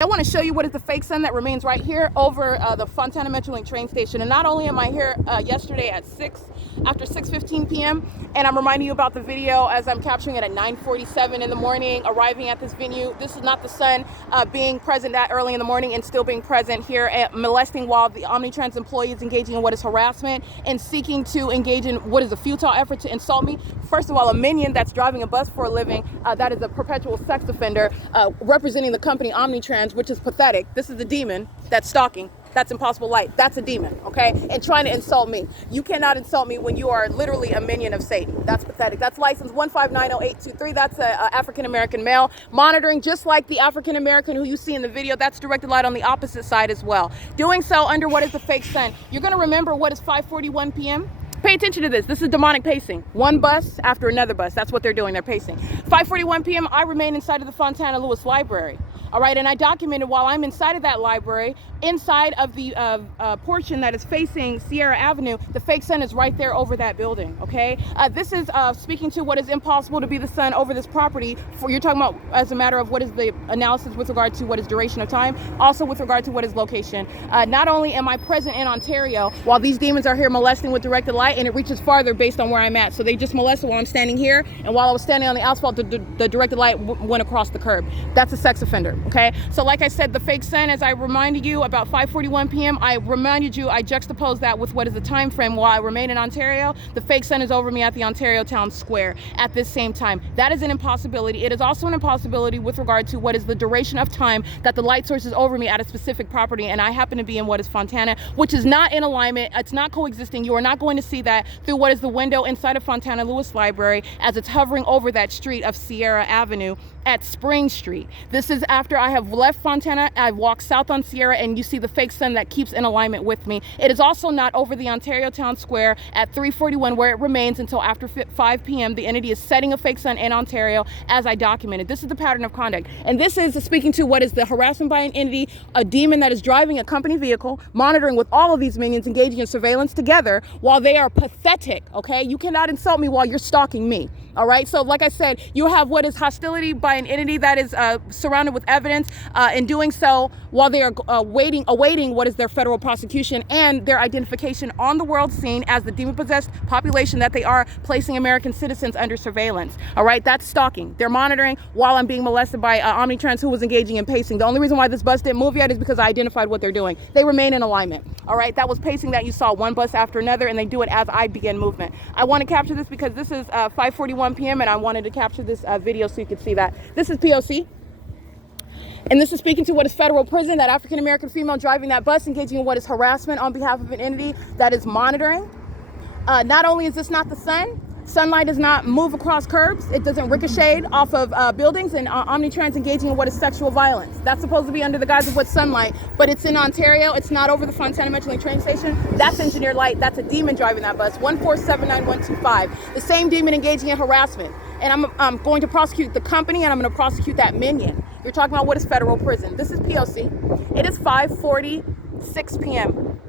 I want to show you what is the fake sun that remains right here over the Fontana METROLINK train station. And not only am I here yesterday at after 6:15 p.m. and I'm reminding you about the video as I'm capturing it at 9:47 in the morning, arriving at this venue. This is not the sun being present that early in the morning and still being present here at molesting while the OMNITRANS employee is engaging in what is harassment and seeking to engage in what is a futile effort to insult me. First of all, a minion that's driving a bus for a living, that is a perpetual sex offender representing the company OMNITRANS, which is pathetic. This is the demon that's stalking. That's Impossible Light. That's a demon, okay? And trying to insult me. You cannot insult me when you are literally a minion of Satan. That's pathetic. That's license 1590823. That's a African-American male monitoring, just like the African-American who you see in the video. That's directed light on the opposite side as well. Doing so under what is the fake sun. You're going to remember what is 5:41 p.m. Pay attention to this. This is demonic pacing. One bus after another bus. That's what they're doing. They're pacing. 5:41 p.m. I remain inside of the Fontana Lewis Library. All right, and I documented while I'm inside of that library, inside of the portion that is facing Sierra Avenue, the fake sun is right there over that building, okay? This is speaking to what is impossible to be the sun over this property. You're talking about as a matter of what is the analysis with regard to what is duration of time, also with regard to what is location. Not only am I present in Ontario while these demons are here molesting with directed light, and it reaches farther based on where I'm at. So they just molested while I'm standing here, and while I was standing on the asphalt, the directed light went across the curb. That's a sex offender. Okay, so like I said, the fake sun, as I reminded you about 5:41 p.m., I juxtaposed that with what is the time frame while I remain in Ontario. The fake sun is over me at the Ontario Town Square at this same time. That is an impossibility. It is also an impossibility with regard to what is the duration of time that the light source is over me at a specific property, and I happen to be in what is Fontana, which is not in alignment. It's not coexisting. You are not going to see that through what is the window inside of Fontana Lewis Library as it's hovering over that street of Sierra Avenue at Spring Street. This is after I have left Fontana. I've walked south on Sierra, and you see the fake sun that keeps in alignment with me. It is also not over the Ontario Town Square at 3:41, where it remains until after 5 p.m. The entity is setting a fake sun in Ontario as I documented. This is the pattern of conduct. And this is speaking to what is the harassment by an entity, a demon that is driving a company vehicle, monitoring with all of these minions, engaging in surveillance together while they are pathetic, okay? You cannot insult me while you're stalking me, all right? So like I said, you have what is hostility by an entity that is surrounded with evidence, in doing so while they are awaiting what is their federal prosecution and their identification on the world scene as the demon-possessed population that they are, placing American citizens under surveillance. All right, that's stalking. They're monitoring while I'm being molested by OMNITRANS, who was engaging in pacing. The only reason why this bus didn't move yet is because I identified what they're doing. They remain in alignment. All right, that was pacing that you saw, one bus after another, and they do it as I begin movement. I want to capture this because this is 5:41 p.m. and I wanted to capture this video so you could see that. This is P.O.C. And this is speaking to what is federal prison, that African-American female driving that bus, engaging in what is harassment on behalf of an entity that is monitoring. Not only is this not the sun, sunlight does not move across curbs. It doesn't ricochet off of buildings, and OMNITRANS engaging in what is sexual violence. That's supposed to be under the guise of what sunlight, but it's in Ontario. It's not over the Fontana METROLINK train station. That's engineered light. That's a demon driving that bus. 1479125. The same demon engaging in harassment. And I'm going to prosecute the company, and I'm going to prosecute that minion. You're talking about what is federal prison. This is P.O.C. It is 5:46 p.m.